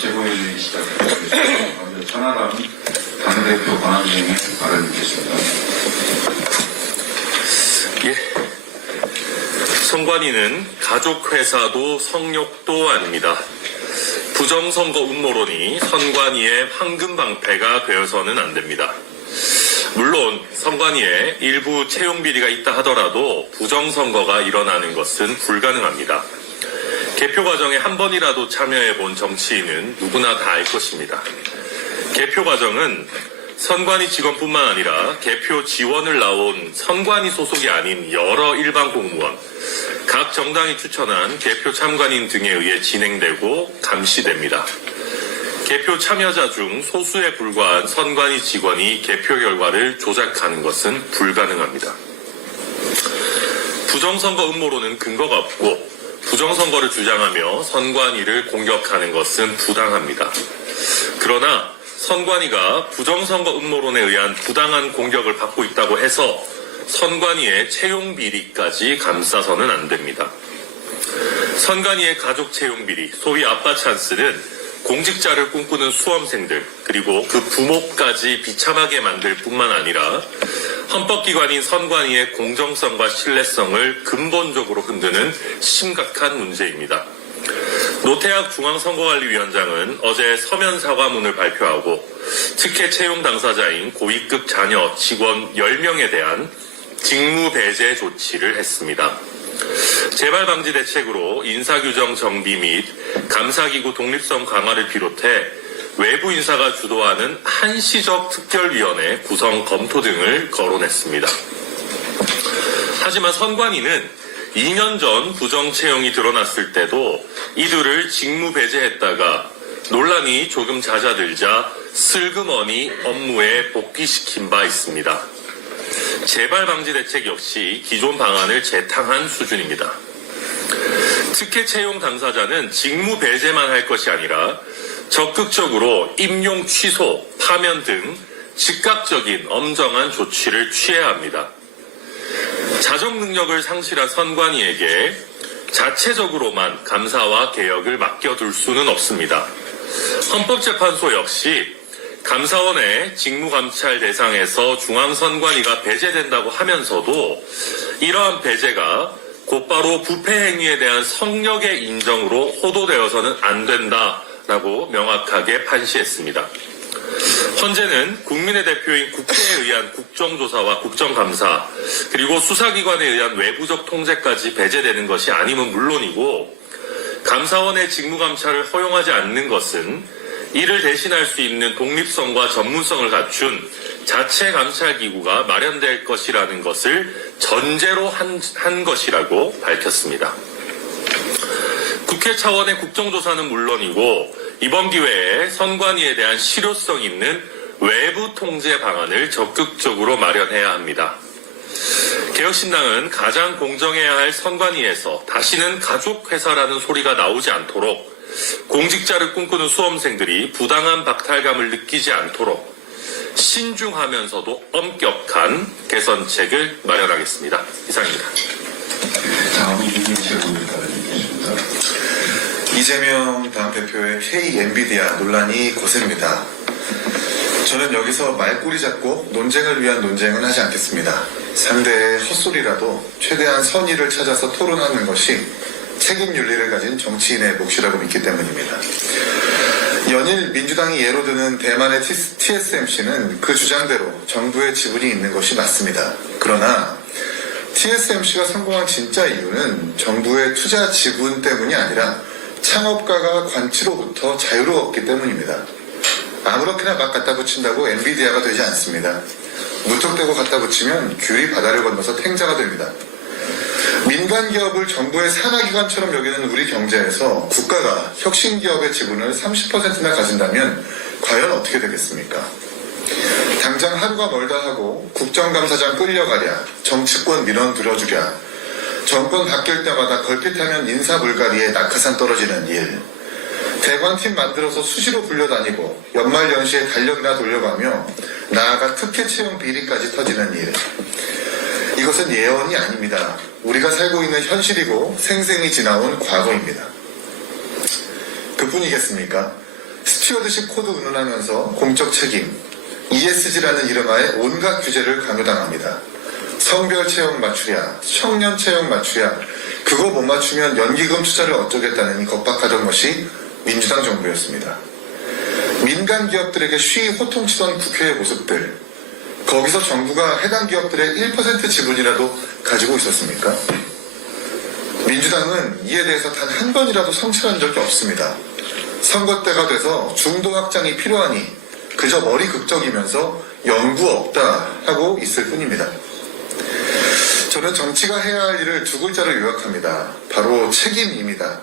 제보회의 시작하겠습니다. 먼저 천하람 당대표 권한대행의 발언을 듣겠습니다. 예. 선관위는 가족회사도 성욕도 아닙니다. 부정선거 음모론이 선관위의 황금방패가 되어서는 안 됩니다. 물론 선관위에 일부 채용비리가 있다 하더라도 부정선거가 일어나는 것은 불가능합니다. 개표 과정에 한 번이라도 참여해본 정치인은 누구나 다 알 것입니다. 개표 과정은 선관위 직원뿐만 아니라 개표 지원을 나온 선관위 소속이 아닌 여러 일반 공무원, 각 정당이 추천한 개표 참관인 등에 의해 진행되고 감시됩니다. 개표 참여자 중 소수에 불과한 선관위 직원이 개표 결과를 조작하는 것은 불가능합니다. 부정선거 음모론은 근거가 없고 부정선거를 주장하며 선관위를 공격하는 것은 부당합니다. 그러나 선관위가 부정선거 음모론에 의한 부당한 공격을 받고 있다고 해서 선관위의 채용 비리까지 감싸서는 안 됩니다. 선관위의 가족 채용 비리, 소위 아빠 찬스는 공직자를 꿈꾸는 수험생들 그리고 그 부모까지 비참하게 만들 뿐만 아니라 헌법기관인 선관위의 공정성과 신뢰성을 근본적으로 흔드는 심각한 문제입니다. 노태학 중앙선거관리위원장은 어제 서면 사과문을 발표하고 특혜 채용 당사자인 고위급 자녀 직원 10명에 대한 직무 배제 조치를 했습니다. 재발 방지 대책으로 인사규정 정비 및 감사기구 독립성 강화를 비롯해 외부 인사가 주도하는 한시적 특별위원회 구성 검토 등을 거론했습니다. 하지만 선관위는 2년 전 부정 채용이 드러났을 때도 이들을 직무 배제했다가 논란이 조금 잦아들자 슬그머니 업무에 복귀시킨 바 있습니다. 재발 방지 대책 역시 기존 방안을 재탕한 수준입니다. 특혜 채용 당사자는 직무 배제만 할 것이 아니라 적극적으로 임용 취소, 파면 등 즉각적인 엄정한 조치를 취해야 합니다. 자정 능력을 상실한 선관위에게 자체적으로만 감사와 개혁을 맡겨둘 수는 없습니다. 헌법재판소 역시 감사원의 직무감찰 대상에서 중앙선관위가 배제된다고 하면서도 이러한 배제가 곧바로 부패 행위에 대한 성역의 인정으로 호도되어서는 안 된다라고 명확하게 판시했습니다. 헌재는 국민의 대표인 국회에 의한 국정조사와 국정감사 그리고 수사기관에 의한 외부적 통제까지 배제되는 것이 아니면 물론이고 감사원의 직무감찰을 허용하지 않는 것은 이를 대신할 수 있는 독립성과 전문성을 갖춘 자체 감찰기구가 마련될 것이라는 것을 전제로 한 것이라고 밝혔습니다. 국회 차원의 국정조사는 물론이고 이번 기회에 선관위에 대한 실효성 있는 외부 통제 방안을 적극적으로 마련해야 합니다. 개혁신당은 가장 공정해야 할 선관위에서 다시는 가족회사라는 소리가 나오지 않도록 공직자를 꿈꾸는 수험생들이 부당한 박탈감을 느끼지 않도록 신중하면서도 엄격한 개선책을 마련하겠습니다. 이상입니다. 다음은 윤민철 의원님 발언드리겠습니다. 이재명 당대표의 K 엔비디아 논란이 거셉니다. 저는 여기서 말꼬리 잡고 논쟁을 위한 논쟁은 하지 않겠습니다. 상대의 헛소리라도 최대한 선의를 찾아서 토론하는 것이 책임 윤리를 가진 정치인의 몫이라고 믿기 때문입니다. 연일 민주당이 예로 드는 대만의 TSMC는 그 주장대로 정부의 지분이 있는 것이 맞습니다. 그러나 TSMC가 성공한 진짜 이유는 정부의 투자 지분 때문이 아니라 창업가가 관치로부터 자유로웠기 때문입니다. 아무렇게나 막 갖다 붙인다고 엔비디아가 되지 않습니다. 무턱대고 갖다 붙이면 귤이 바다를 건너서 탱자가 됩니다. 민간 기업을 정부의 산하기관처럼 여기는 우리 경제에서 국가가 혁신기업의 지분을 30%나 가진다면 과연 어떻게 되겠습니까? 당장 하루가 멀다 하고 국정감사장 끌려가랴, 정치권 민원 들어주랴, 정권 바뀔 때마다 걸핏하면 인사불가리에 낙하산 떨어지는 일, 대관팀 만들어서 수시로 불려다니고 연말연시에 달력이나 돌려가며 나아가 특혜 채용 비리까지 터지는 일, 이것은 예언이 아닙니다. 우리가 살고 있는 현실이고 생생히 지나온 과거입니다. 그뿐이겠습니까? 스튜어드십 코드 운운하면서 공적 책임, ESG라는 이름하에 온갖 규제를 강요당합니다. 성별 체형 맞추랴, 청년 체형 맞추랴, 그거 못 맞추면 연기금 투자를 어쩌겠다는 이 겁박하던 것이 민주당 정부였습니다. 민간 기업들에게 쉬이 호통치던 국회의 모습들, 거기서 정부가 해당 기업들의 1% 지분이라도 가지고 있었습니까? 민주당은 이에 대해서 단 한 번이라도 성찰한 적이 없습니다. 선거 때가 돼서 중도 확장이 필요하니 그저 머리 극적이면서 연구 없다 하고 있을 뿐입니다. 저는 정치가 해야 할 일을 두 글자로 요약합니다. 바로 책임입니다.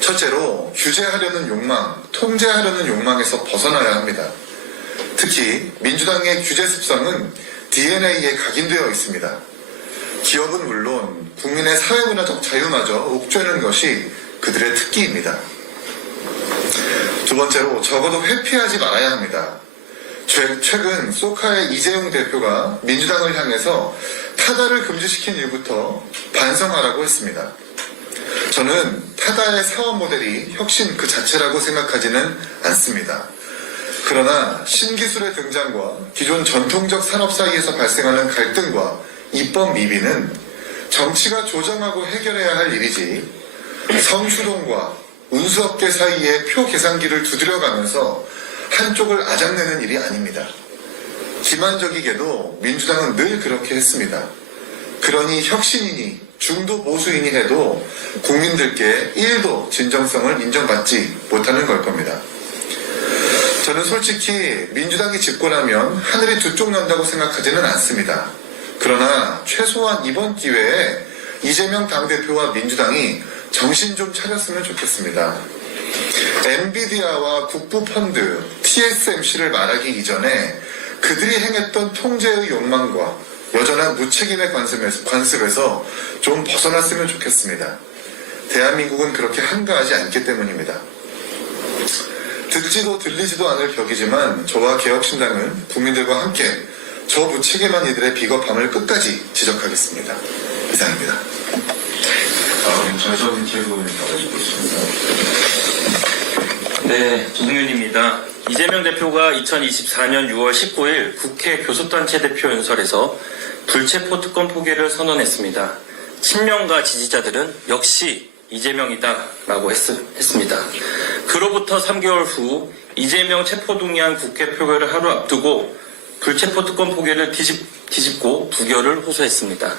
첫째로 규제하려는 욕망, 통제하려는 욕망에서 벗어나야 합니다. 특히 민주당의 규제 습성은 DNA에 각인되어 있습니다. 기업은 물론 국민의 사회문화적 자유마저 옥죄는 것이 그들의 특기입니다. 두 번째로 적어도 회피하지 말아야 합니다. 최근 소카의 이재용 대표가 민주당을 향해서 타다를 금지시킨 일부터 반성하라고 했습니다. 저는 타다의 사업 모델이 혁신 그 자체라고 생각하지는 않습니다. 그러나 신기술의 등장과 기존 전통적 산업 사이에서 발생하는 갈등과 입법 미비는 정치가 조정하고 해결해야 할 일이지 성수동과 운수업계 사이에 표 계산기를 두드려가면서 한쪽을 아작내는 일이 아닙니다. 기만적이게도 민주당은 늘 그렇게 했습니다. 그러니 혁신이니 중도 보수인이 해도 국민들께 1도 진정성을 인정받지 못하는 걸 겁니다. 저는 솔직히 민주당이 집권하면 하늘이 두 쪽 난다고 생각하지는 않습니다. 그러나 최소한 이번 기회에 이재명 당대표와 민주당이 정신 좀 차렸으면 좋겠습니다. 엔비디아와 국부펀드, TSMC를 말하기 이전에 그들이 행했던 통제의 욕망과 여전한 무책임의 관습에서 좀 벗어났으면 좋겠습니다. 대한민국은 그렇게 한가하지 않기 때문입니다. 듣지도 들리지도 않을 벽이지만 저와 개혁신당은 국민들과 함께 저 무책임한 이들의 비겁함을 끝까지 지적하겠습니다. 이상입니다. 다음 전성인 최고위원 받아주고 있습니다. 네, 조승윤입니다. 이재명 대표가 2024년 6월 19일 국회 교섭단체 대표 연설에서 불체포 특권 포기를 선언했습니다. 친명과 지지자들은 역시 이재명이다라고 했습니다. 그로부터 3개월 후 이재명 체포동의안 국회 표결을 하루 앞두고 불체포 특권 포기를 뒤집고 부결을 호소했습니다.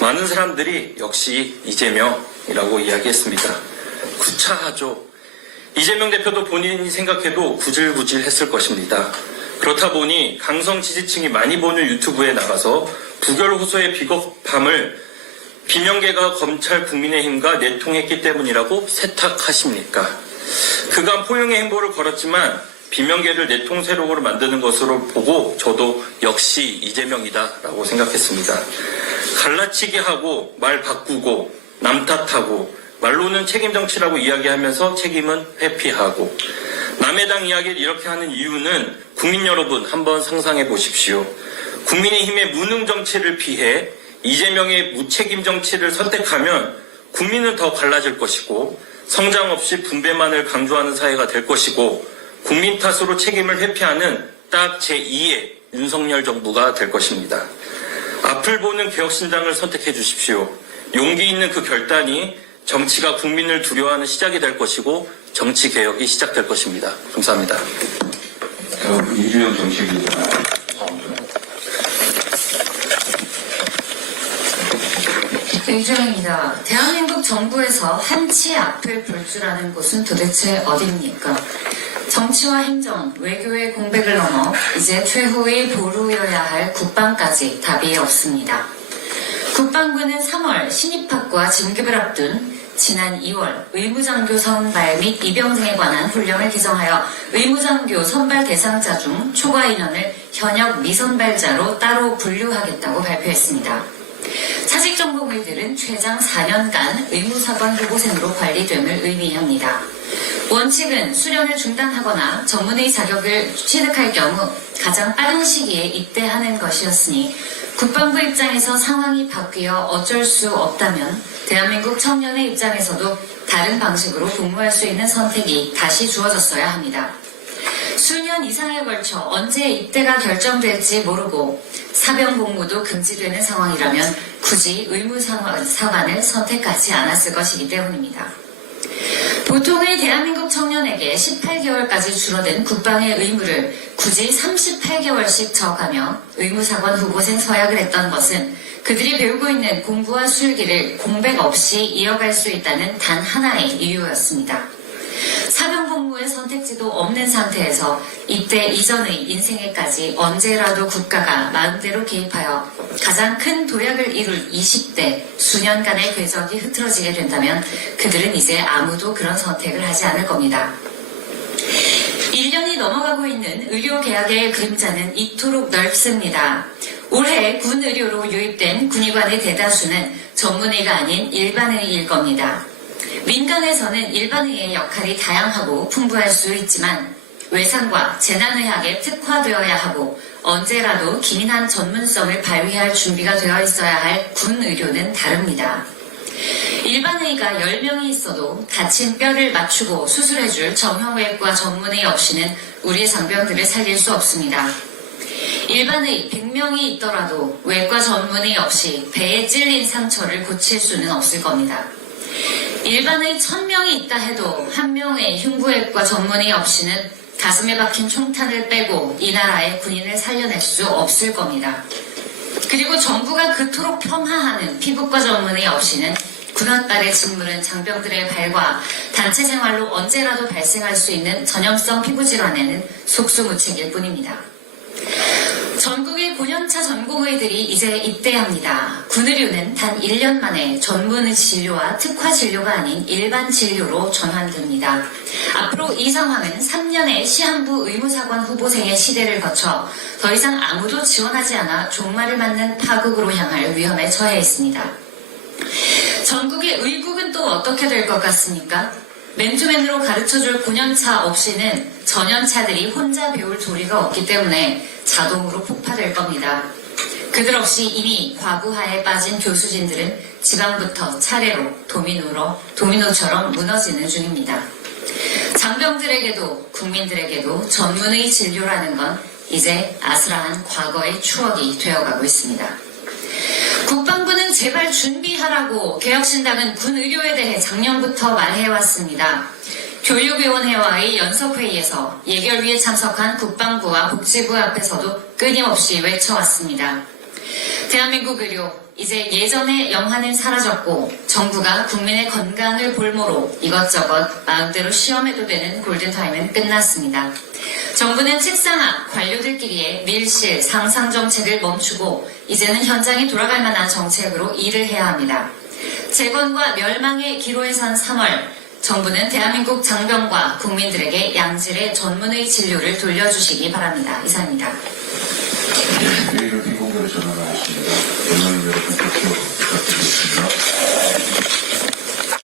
많은 사람들이 역시 이재명이라고 이야기했습니다. 구차하죠. 이재명 대표도 본인이 생각해도 구질구질했을 것입니다. 그렇다 보니 강성 지지층이 많이 보는 유튜브에 나가서 부결 호소의 비겁함을 비명계가 검찰 국민의힘과 내통했기 때문이라고 세탁하십니까? 그간 포용의 행보를 걸었지만 비명계를 내통 세력으로 만드는 것으로 보고 저도 역시 이재명이다라고 생각했습니다. 갈라치기 하고 말 바꾸고 남 탓하고 말로는 책임 정치라고 이야기하면서 책임은 회피하고 남의 당 이야기를 이렇게 하는 이유는 국민 여러분 한번 상상해 보십시오. 국민의힘의 무능 정치를 피해 이재명의 무책임 정치를 선택하면 국민은 더 갈라질 것이고 성장 없이 분배만을 강조하는 사회가 될 것이고 국민 탓으로 책임을 회피하는 딱 제2의 윤석열 정부가 될 것입니다. 앞을 보는 개혁신당을 선택해 주십시오. 용기 있는 그 결단이 정치가 국민을 두려워하는 시작이 될 것이고 정치개혁이 시작될 것입니다. 감사합니다. 이준영 정책위원. 이주영입니다. 대한민국 정부에서 한치 앞을 볼 줄 아는 곳은 도대체 어디입니까? 정치와 행정, 외교의 공백을 넘어 이제 최후의 보루여야 할 국방까지 답이 없습니다. 국방부는 3월 신입학과 진급을 앞둔 지난 2월 의무장교 선발 및 입영 등에 관한 훈령을 개정하여 의무장교 선발 대상자 중 초과 인원을 현역 미선발자로 따로 분류하겠다고 발표했습니다. 차직 전공의들은 최장 4년간 의무사관 후보생으로 관리됨을 의미합니다. 원칙은 수련을 중단하거나 전문의 자격을 취득할 경우 가장 빠른 시기에 입대하는 것이었으니 국방부 입장에서 상황이 바뀌어 어쩔 수 없다면 대한민국 청년의 입장에서도 다른 방식으로 복무할 수 있는 선택이 다시 주어졌어야 합니다. 수년 이상에 걸쳐 언제 입대가 결정될지 모르고 사병 복무도 금지되는 상황이라면 굳이 의무사관을 선택하지 않았을 것이기 때문입니다. 보통의 대한민국 청년에게 18개월까지 줄어든 국방의 의무를 굳이 38개월씩 져가며 의무사관 후보생 서약을 했던 것은 그들이 배우고 있는 공부와 술기를 공백 없이 이어갈 수 있다는 단 하나의 이유였습니다. 사병 복무의 선택지도 없는 상태에서 입대 이전의 인생에까지 언제라도 국가가 마음대로 개입하여 가장 큰 도약을 이룰 20대 수년간의 궤적이 흐트러지게 된다면 그들은 이제 아무도 그런 선택을 하지 않을 겁니다. 1년이 넘어가고 있는 의료개혁의 그림자는 이토록 넓습니다. 올해 군의료로 유입된 군의관의 대다수는 전문의가 아닌 일반의일 겁니다. 민간에서는 일반의의 역할이 다양하고 풍부할 수 있지만 외상과 재난의학에 특화되어야 하고 언제라도 기민한 전문성을 발휘할 준비가 되어 있어야 할 군의료는 다릅니다. 일반의가 10명이 있어도 다친 뼈를 맞추고 수술해줄 정형외과 전문의 없이는 우리의 장병들을 살릴 수 없습니다. 일반의 100명이 있더라도 외과 전문의 없이 배에 찔린 상처를 고칠 수는 없을 겁니다. 일반의 1000명이 있다 해도 한 명의 흉부외과 전문의 없이는 가슴에 박힌 총탄을 빼고 이 나라의 군인을 살려낼 수 없을 겁니다. 그리고 정부가 그토록 폄하하는 피부과 전문의 없이는 군홧발의 직물은 장병들의 발과 단체 생활로 언제라도 발생할 수 있는 전염성 피부질환에는 속수무책일 뿐입니다. 전국의 9년차 전공의들이 이제 입대합니다. 군의료는 단 1년 만에 전문 진료와 특화 진료가 아닌 일반 진료로 전환됩니다. 앞으로 이 상황은 3년의 시한부 의무사관 후보생의 시대를 거쳐 더 이상 아무도 지원하지 않아 종말을 맞는 파국으로 향할 위험에 처해 있습니다. 전국의 의국은 또 어떻게 될 것 같습니까? 맨투맨으로 가르쳐줄 9년차 없이는 전연차들이 혼자 배울 도리가 없기 때문에 자동으로 폭파될 겁니다. 그들 없이 이미 과부하에 빠진 교수진들은 지방부터 차례로 도미노처럼 무너지는 중입니다. 장병들에게도 국민들에게도 전문의 진료라는 건 이제 아스라한 과거의 추억이 되어가고 있습니다. 국방부는 제발 준비하라고 개혁신당은 군의료에 대해 작년부터 말해왔습니다. 교육위원회와의 연석회의에서 예결위에 참석한 국방부와 복지부 앞에서도 끊임없이 외쳐왔습니다. 대한민국 의료, 이제 예전의 영화는 사라졌고 정부가 국민의 건강을 볼모로 이것저것 마음대로 시험해도 되는 골든타임은 끝났습니다. 정부는 책상 앞 관료들끼리의 밀실, 상상 정책을 멈추고 이제는 현장에 돌아갈 만한 정책으로 일을 해야 합니다. 재건과 멸망의 기로에 선 3월, 정부는 대한민국 장병과 국민들에게 양질의 전문의 진료를 돌려주시기 바랍니다. 이상입니다. 내일은 인공교로 전화가 왔습니다. 여러분, 여러분,